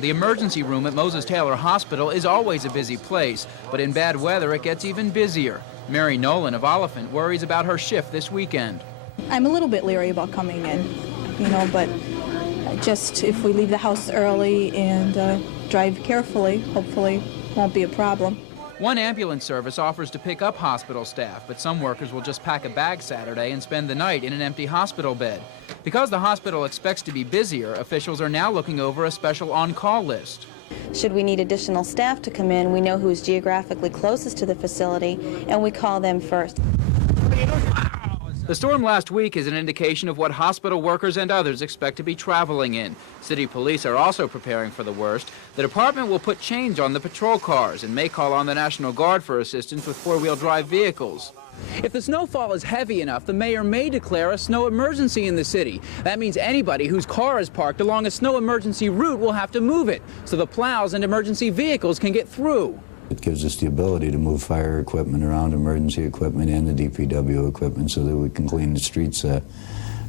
The emergency room at Moses Taylor Hospital is always a busy place, but in bad weather it gets even busier. Mary Nolan of Oliphant worries about her shift this weekend. I'm a little bit leery about coming in, but just if we leave the house early and drive carefully, hopefully won't be a problem. One ambulance service offers to pick up hospital staff, but some workers will just pack a bag Saturday and spend the night in an empty hospital bed. Because the hospital expects to be busier, officials are now looking over a special on-call list. Should we need additional staff to come in, we know who's geographically closest to the facility, and we call them first. The storm last week is an indication of what hospital workers and others expect to be traveling in. City police are also preparing for the worst. The department will put change on the patrol cars and may call on the National Guard for assistance with four-wheel drive vehicles. If the snowfall is heavy enough, the mayor may declare a snow emergency in the city. That means anybody whose car is parked along a snow emergency route will have to move it so the plows and emergency vehicles can get through. It gives us the ability to move fire equipment around, emergency equipment, and the DPW equipment so that we can clean the streets in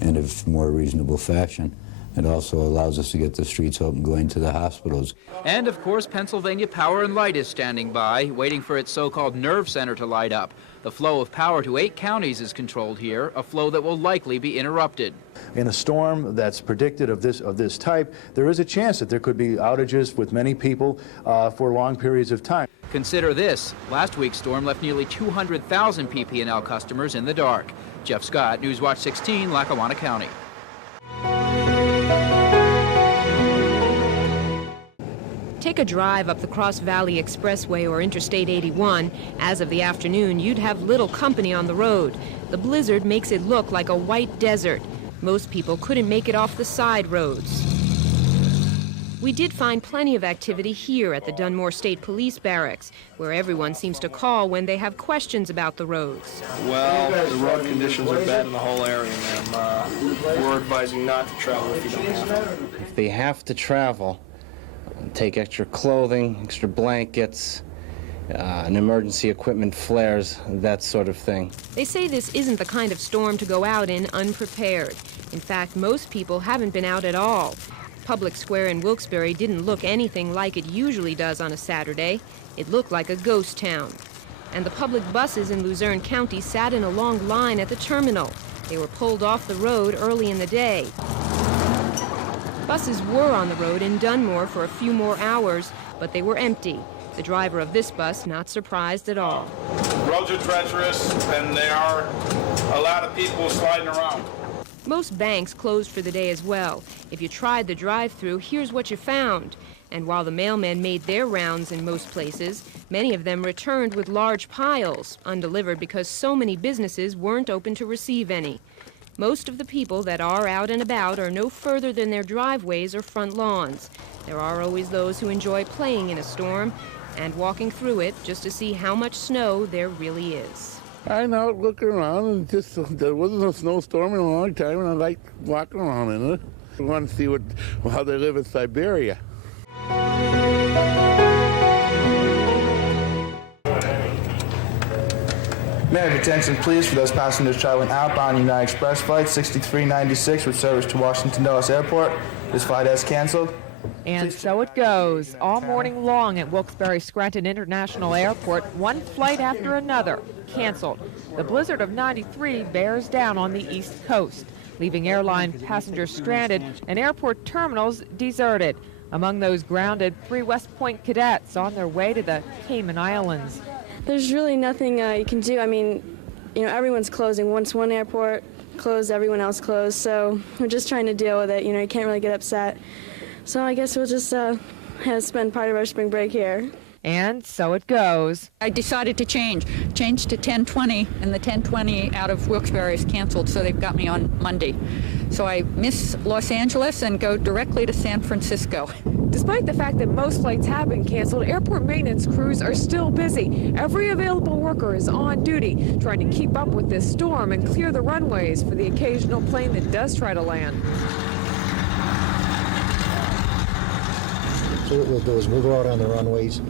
a more reasonable fashion. It also allows us to get the streets open going to the hospitals. And, of course, Pennsylvania Power and Light is standing by, waiting for its so-called nerve center to light up. The flow of power to 8 counties is controlled here, a flow that will likely be interrupted. In a storm that's predicted of this type, there is a chance that there could be outages with many people for long periods of time. Consider this. Last week's storm left nearly 200,000 PP&L customers in the dark. Jeff Scott, Newswatch 16, Lackawanna County. Take a drive up the Cross Valley Expressway or Interstate 81. As of the afternoon, you'd have little company on the road. The blizzard makes it look like a white desert. Most people couldn't make it off the side roads. We did find plenty of activity here at the Dunmore State Police Barracks, where everyone seems to call when they have questions about the roads. Well, the road conditions are bad in the whole area, ma'am. We're advising not to travel if you don't have to. If they have to travel, take extra clothing, extra blankets, and emergency equipment, flares, that sort of thing. They say this isn't the kind of storm to go out in unprepared. In fact, most people haven't been out at all. Public Square in Wilkes-Barre didn't look anything like it usually does on a Saturday. It looked like a ghost town. And the public buses in Luzerne County sat in a long line at the terminal. They were pulled off the road early in the day. Buses were on the road in Dunmore for a few more hours, but they were empty. The driver of this bus not surprised at all. Roads are treacherous, and there are a lot of people sliding around. Most banks closed for the day as well. If you tried the drive-through, here's what you found. And while the mailmen made their rounds in most places, many of them returned with large piles, undelivered because so many businesses weren't open to receive any. Most of the people that are out and about are no further than their driveways or front lawns. There are always those who enjoy playing in a storm and walking through it just to see how much snow there really is. I'm out looking around, and there wasn't a snowstorm in a long time, and I like walking around in it. I want to see how they live in Siberia. May I have attention, please, for those passengers traveling outbound United Express flight 6396 with service to Washington Dulles Airport. This flight has canceled. And so it goes, all morning long at Wilkes-Barre Scranton International Airport, one flight after another canceled. The blizzard of '93 bears down on the East Coast, leaving airline passengers stranded and airport terminals deserted. Among those grounded, 3 West Point cadets on their way to the Cayman Islands. There's really nothing you can do. I mean, everyone's closing. Once one airport closed, everyone else closed. So we're just trying to deal with it. You can't really get upset. So I guess we'll just spend part of our spring break here. And so it goes. I decided to change to 10:20, and the 10:20 out of Wilkes-Barre is canceled, so they've got me on Monday. So I miss Los Angeles and go directly to San Francisco. Despite the fact that most flights have been canceled, airport maintenance crews are still busy. Every available worker is on duty, trying to keep up with this storm and clear the runways for the occasional plane that does try to land. So what we'll do is we'll go out on the runways,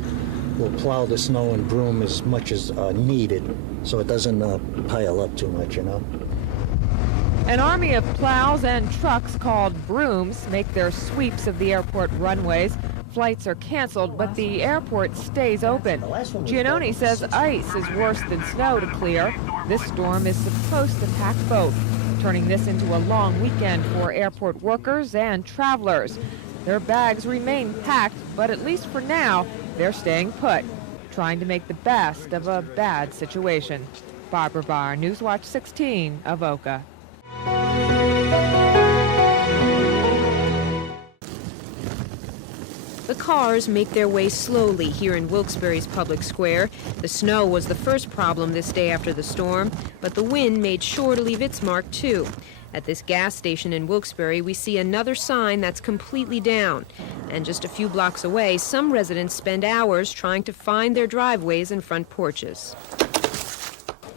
we'll plow the snow and broom as much as needed so it doesn't pile up too much, An army of plows and trucks called brooms make their sweeps of the airport runways. Flights are canceled, but the airport stays open. Giannone says ice is worse than snow to clear. This storm is supposed to pack both, turning this into a long weekend for airport workers and travelers. Their bags remain packed, but at least for now, they're staying put, trying to make the best of a bad situation. Barbara Barr, Newswatch 16, Avoca. The cars make their way slowly here in Wilkes-Barre's public square. The snow was the first problem this day after the storm, but the wind made sure to leave its mark too. At this gas station in Wilkes-Barre, we see another sign that's completely down. And just a few blocks away, some residents spend hours trying to find their driveways and front porches.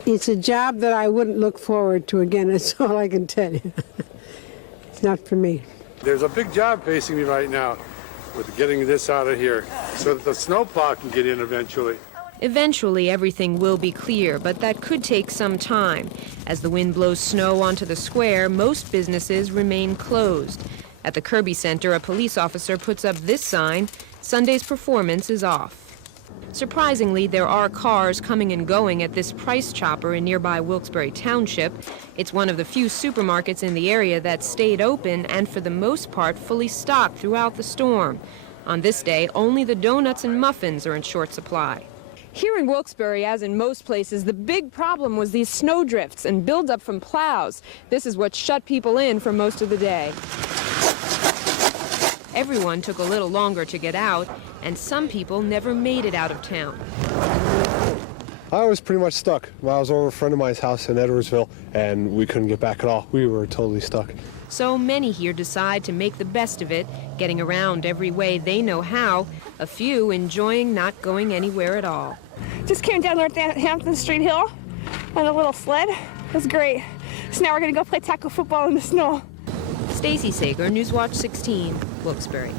It's a job that I wouldn't look forward to again, that's all I can tell you. It's not for me. There's a big job facing me right now with getting this out of here so that the snowplow can get in eventually. Eventually, everything will be clear, but that could take some time. As the wind blows snow onto the square, most businesses remain closed. At the Kirby Center, a police officer puts up this sign, "Sunday's performance is off." Surprisingly, there are cars coming and going at this price chopper in nearby Wilkes-Barre Township. It's one of the few supermarkets in the area that stayed open and for the most part fully stocked throughout the storm. On this day, only the donuts and muffins are in short supply. Here in Wilkes-Barre, as in most places, the big problem was these snowdrifts and buildup from plows. This is what shut people in for most of the day. Everyone took a little longer to get out, and some people never made it out of town. I was pretty much stuck. I was over a friend of mine's house in Edwardsville, and we couldn't get back at all. We were totally stuck. So many here decide to make the best of it, getting around every way they know how, a few enjoying not going anywhere at all. Just came down Northampton Street Hill on a little sled. It was great. So now we're going to go play tackle football in the snow. Stacy Sager, Newswatch 16, Wilkes-Barre.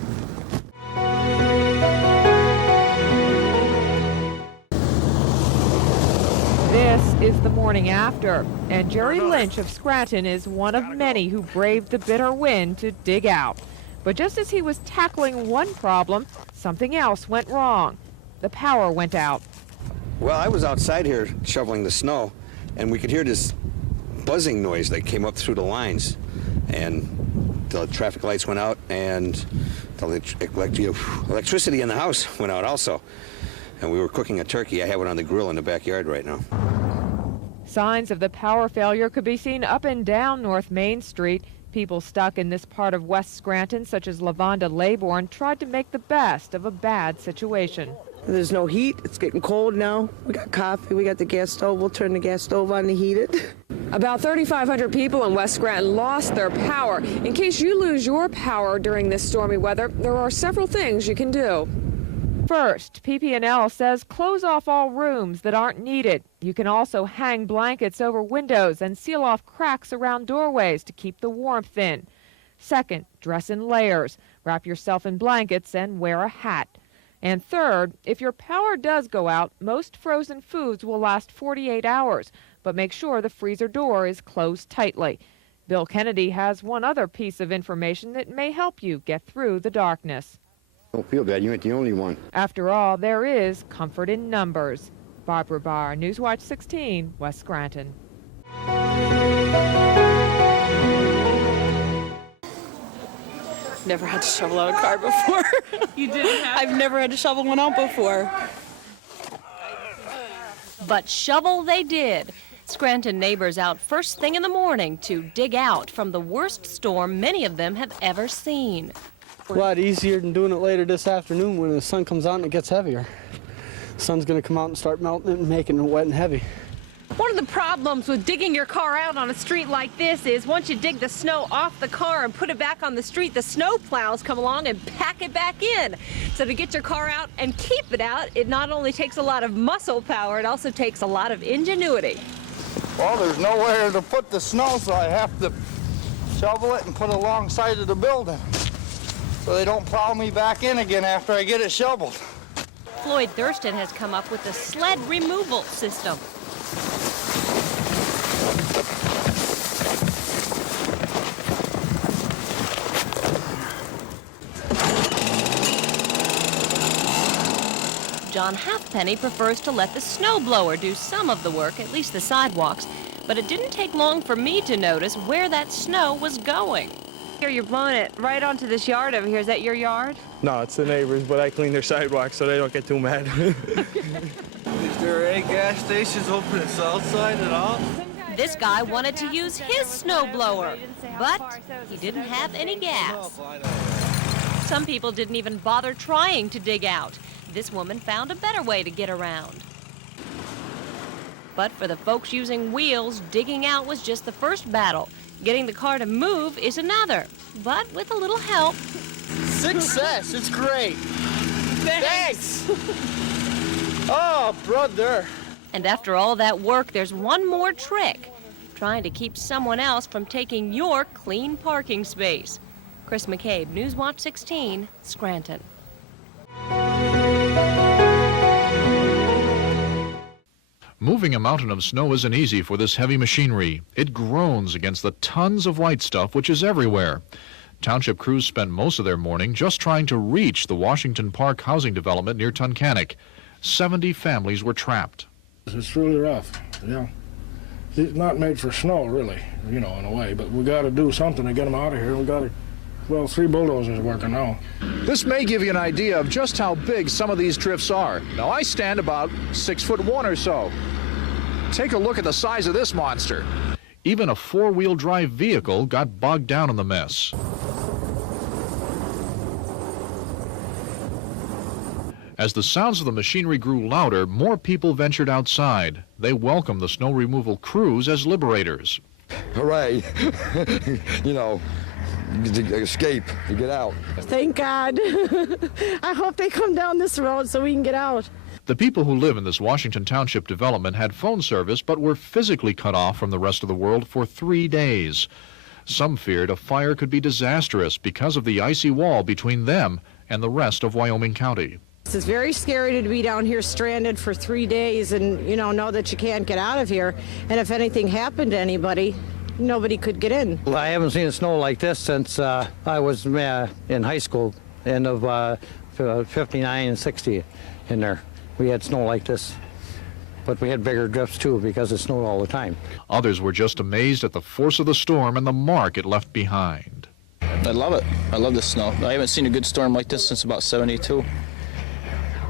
This is the morning after, and Jerry Lynch of Scranton is one of many who braved the bitter wind to dig out. But just as he was tackling one problem, something else went wrong. The power went out. Well, I was outside here shoveling the snow, and we could hear this buzzing noise that came up through the lines. And the traffic lights went out, and the electricity in the house went out also. And we were cooking a turkey. I have it on the grill in the backyard right now. Signs of the power failure could be seen up and down North Main Street. People stuck in this part of West Scranton, such as Lavonda Laybourne, tried to make the best of a bad situation. There's no heat. It's getting cold now. We got coffee. We got the gas stove. We'll turn the gas stove on to heat it. About 3,500 people in West Scranton lost their power. In case you lose your power during this stormy weather, there are several things you can do. First, PP&L says close off all rooms that aren't needed. You can also hang blankets over windows and seal off cracks around doorways to keep the warmth in. Second, dress in layers. Wrap yourself in blankets and wear a hat. And third, if your power does go out, most frozen foods will last 48 hours, but make sure the freezer door is closed tightly. Bill Kennedy has one other piece of information that may help you get through the darkness. Don't feel bad, you ain't the only one. After all, there is comfort in numbers. Barbara Barr, Newswatch 16, West Scranton. Never had to shovel out a car before. You didn't have? I've never had to shovel one out before. But shovel they did. Scranton neighbors out first thing in the morning to dig out from the worst storm many of them have ever seen. A lot easier than doing it later this afternoon when the sun comes out and it gets heavier. The sun's going to come out and start melting it and making it wet and heavy. One of the problems with digging your car out on a street like this is once you dig the snow off the car and put it back on the street, the snow plows come along and pack it back in. So to get your car out and keep it out, it not only takes a lot of muscle power, it also takes a lot of ingenuity. Well, there's nowhere to put the snow, so I have to shovel it and put it alongside of the building so they don't plow me back in again after I get it shoveled. Floyd Thurston has come up with a sled removal system. John Halfpenny prefers to let the snowblower do some of the work, at least the sidewalks. But it didn't take long for me to notice where that snow was going. Here, you're blowing it right onto this yard over here. Is that your yard? No, it's the neighbors, but I clean their sidewalks so they don't get too mad. Is there any gas stations open at Southside at all? This guy wanted to use his snowblower, but he didn't have any gas. Some people didn't even bother trying to dig out. This woman found a better way to get around. But for the folks using wheels, digging out was just the first battle. Getting the car to move is another, but with a little help. Success, it's great. Thanks. Oh, brother. And after all that work, there's one more trick. Trying to keep someone else from taking your clean parking space. Chris McCabe, Newswatch 16, Scranton. Moving a mountain of snow isn't easy for this heavy machinery. It groans against the tons of white stuff which is everywhere. Township crews spent most of their morning just trying to reach the Washington Park housing development near Tunkhannock. 70 families were trapped. It's really rough, yeah. It's not made for snow, really, in a way, but we got to do something to get them out of here. We got to, well, 3 bulldozers are working now. This may give you an idea of just how big some of these drifts are. Now, I stand about 6'1" or so. Take a look at the size of this monster. Even a 4-wheel drive vehicle got bogged down in the mess. As the sounds of the machinery grew louder, more people ventured outside. They welcomed the snow removal crews as liberators. Hooray! To escape, to get out. Thank God. I hope they come down this road so we can get out. The people who live in this Washington Township development had phone service but were physically cut off from the rest of the world for 3 days. Some feared a fire could be disastrous because of the icy wall between them and the rest of Wyoming County. It's very scary to be down here stranded for 3 days and, know that you can't get out of here. And if anything happened to anybody, nobody could get in. Well, I haven't seen snow like this since I was in high school, end of 59 and 60 in there. We had snow like this, but we had bigger drifts too because it snowed all the time. Others were just amazed at the force of the storm and the mark it left behind. I love it. I love the snow. I haven't seen a good storm like this since about 72.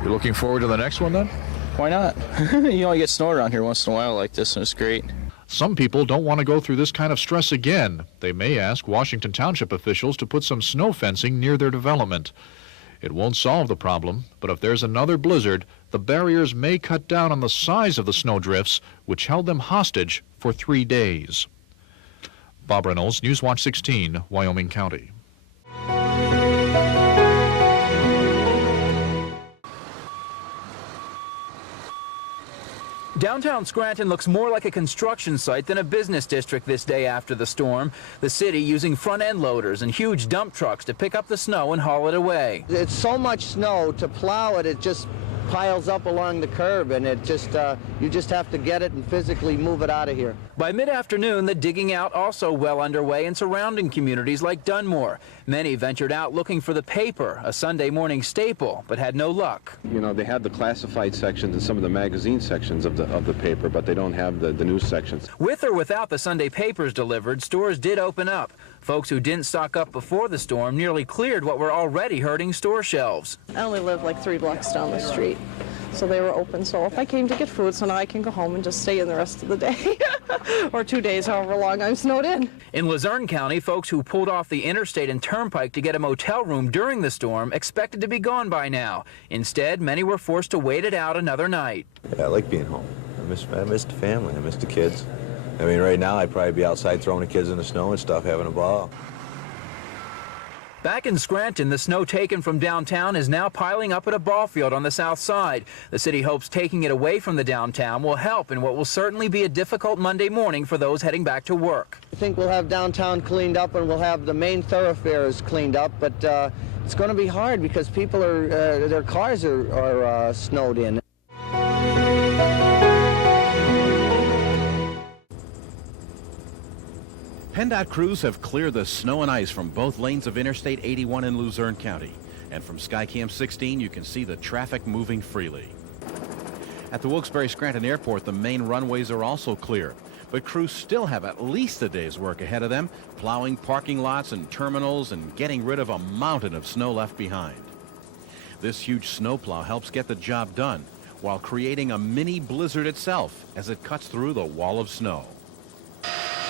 You're looking forward to the next one then? Why not? You get snow around here once in a while like this, and it's great. Some people don't want to go through this kind of stress again. They may ask Washington Township officials to put some snow fencing near their development. It won't solve the problem, but if there's another blizzard, the barriers may cut down on the size of the snowdrifts, which held them hostage for 3 days. Bob Reynolds, Newswatch 16, Wyoming County. Downtown Scranton looks more like a construction site than a business district this day after the storm. The city using front-end loaders and huge dump trucks to pick up the snow and haul it away. It's so much snow, to plow it, it just piles up along the curb, and it just you just have to get it and physically move it out of here. By mid-afternoon, the digging out also well underway in surrounding communities like Dunmore. Many ventured out looking for the paper, a Sunday morning staple, but had no luck. They have the classified sections and some of the magazine sections of the paper, but they don't have the news sections. With or without the Sunday papers delivered, stores did open up. Folks who didn't stock up before the storm nearly cleared what were already hurting store shelves. I only live like 3 blocks down the street, so they were open. So if I came to get food, so now I can go home and just stay in the rest of the day, or 2 days, however long I'm snowed in. In Luzerne County, folks who pulled off the interstate and turnpike to get a motel room during the storm expected to be gone by now. Instead, many were forced to wait it out another night. Yeah, I like being home. I miss the family. I miss the kids. I mean, right now I'd probably be outside throwing the kids in the snow and stuff, having a ball. Back in Scranton, the snow taken from downtown is now piling up at a ball field on the south side. The city hopes taking it away from the downtown will help in what will certainly be a difficult Monday morning for those heading back to work. I think we'll have downtown cleaned up and we'll have the main thoroughfares cleaned up, but it's going to be hard because people are, their cars are snowed in. PennDOT crews have cleared the snow and ice from both lanes of Interstate 81 in Luzerne County. And from Skycam 16, you can see the traffic moving freely. At the Wilkes-Barre Scranton Airport, the main runways are also clear, but crews still have at least a day's work ahead of them, plowing parking lots and terminals and getting rid of a mountain of snow left behind. This huge snowplow helps get the job done while creating a mini blizzard itself as it cuts through the wall of snow.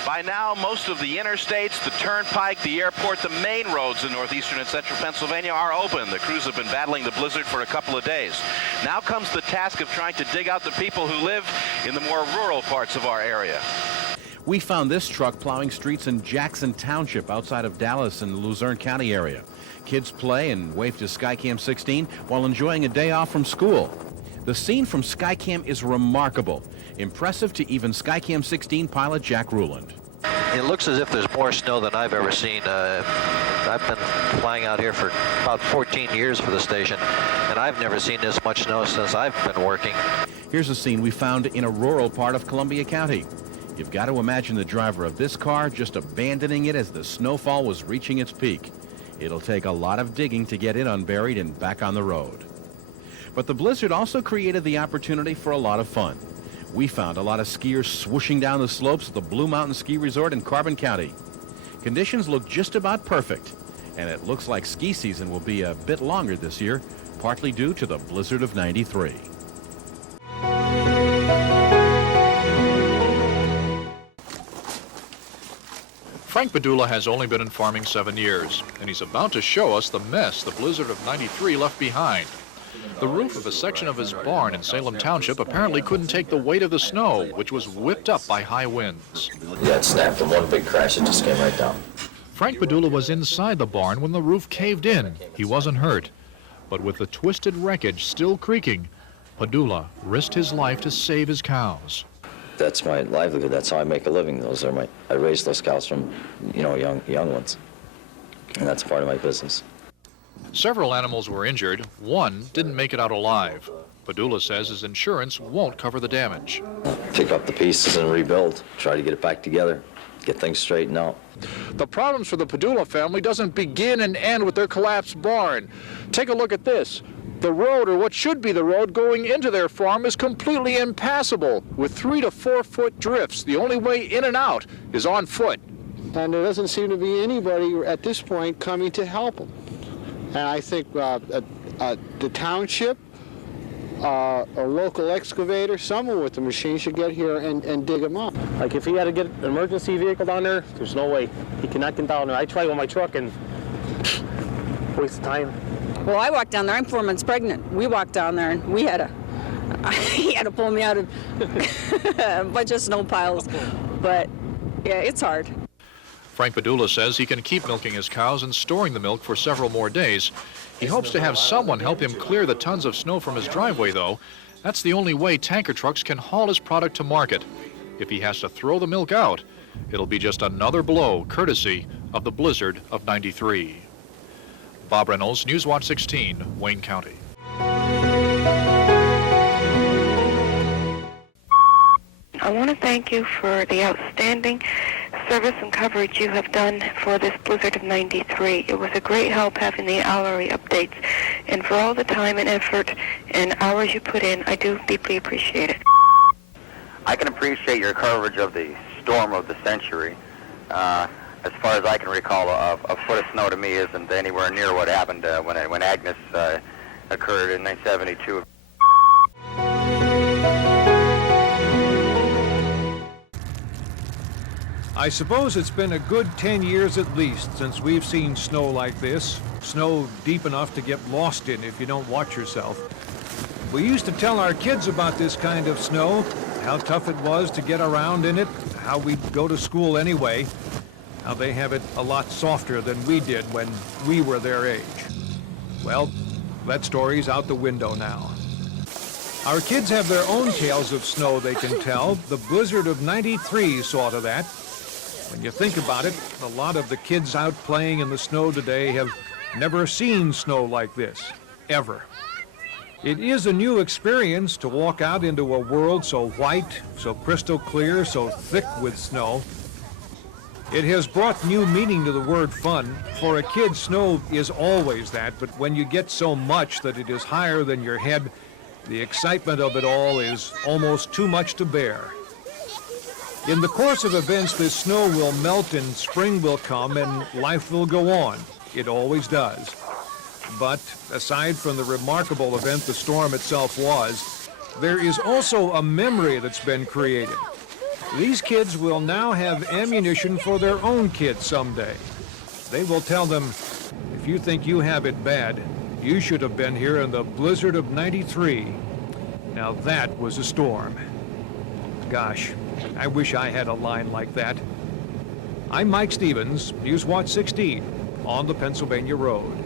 By now, most of the interstates, the turnpike, the airport, the main roads in northeastern and central Pennsylvania are open. The crews have been battling the blizzard for a couple of days. Now comes the task of trying to dig out the people who live in the more rural parts of our area. We found this truck plowing streets in Jackson Township outside of Dallas in the Luzerne County area. Kids play and wave to Skycam 16 while enjoying a day off from school. The scene from Skycam is remarkable. Impressive to even Skycam 16 pilot Jack Ruland. It looks as if there's more snow than I've ever seen. I've been flying out here for about 14 years for the station, and I've never seen this much snow since I've been working. Here's a scene we found in a rural part of Columbia County. You've got to imagine the driver of this car just abandoning it as the snowfall was reaching its peak. It'll take a lot of digging to get it unburied and back on the road. But the blizzard also created the opportunity for a lot of fun. We found a lot of skiers swooshing down the slopes of the Blue Mountain Ski Resort in Carbon County. Conditions look just about perfect, and it looks like ski season will be a bit longer this year, partly due to the blizzard of '93. Frank Padula has only been in farming 7 years, and he's about to show us the mess the blizzard of '93 left behind. The roof of a section of his barn in Salem Township apparently couldn't take the weight of the snow, which was whipped up by high winds. Yeah, it snapped in one big crash. It just came right down. Frank Padula was inside the barn when the roof caved in. He wasn't hurt. But with the twisted wreckage still creaking, Padula risked his life to save his cows. That's my livelihood. That's how I make a living. I raise those cows from, young ones. And that's part of my business. Several animals were injured. One didn't make it out alive. Padula says his insurance won't cover the damage. Pick up the pieces and rebuild. Try to get it back together. Get things straightened out. The problems for the Padula family doesn't begin and end with their collapsed barn. Take a look at this. The road, or what should be the road, going into their farm is completely impassable with 3 to 4 foot drifts. The only way in and out is on foot. And there doesn't seem to be anybody at this point coming to help them. And I think the township, a local excavator, someone with the machine should get here and dig them up. Like if he had to get an emergency vehicle down there, there's no way. He cannot get down there. I tried with my truck and waste of time. Well, I walked down there. I'm 4 months pregnant. We walked down there and he had to pull me out of a bunch of snow piles. But yeah, it's hard. Frank Padula says he can keep milking his cows and storing the milk for several more days. He hopes to have someone help him clear the tons of snow from his driveway, though. That's the only way tanker trucks can haul his product to market. If he has to throw the milk out, it'll be just another blow, courtesy of the blizzard of '93. Bob Reynolds, Newswatch 16, Wayne County. I want to thank you for the outstanding service and coverage you have done for this blizzard of '93. It was a great help having the hourly updates, and for all the time and effort and hours you put in, I do deeply appreciate it. I can appreciate your coverage of the storm of the century. As far as I can recall, a foot of snow to me isn't anywhere near what happened when Agnes occurred in 1972. I suppose it's been a good 10 years at least since we've seen snow like this. Snow deep enough to get lost in if you don't watch yourself. We used to tell our kids about this kind of snow, how tough it was to get around in it, how we'd go to school anyway, how they have it a lot softer than we did when we were their age. Well, that story's out the window now. Our kids have their own tales of snow they can tell. The blizzard of '93 saw to that. When you think about it, a lot of the kids out playing in the snow today have never seen snow like this, ever. It is a new experience to walk out into a world so white, so crystal clear, so thick with snow. It has brought new meaning to the word fun. For a kid, snow is always that, but when you get so much that it is higher than your head, The excitement of it all is almost too much to bear. In the course of events, this snow will melt and spring will come and life will go on. It always does. But aside from the remarkable event the storm itself was, there is also a memory that's been created. These kids will now have ammunition for their own kids someday. They will tell them, if you think you have it bad, you should have been here in the blizzard of '93. Now that was a storm. Gosh, I wish I had a line like that. I'm Mike Stevens, Newswatch 16, on the Pennsylvania Road.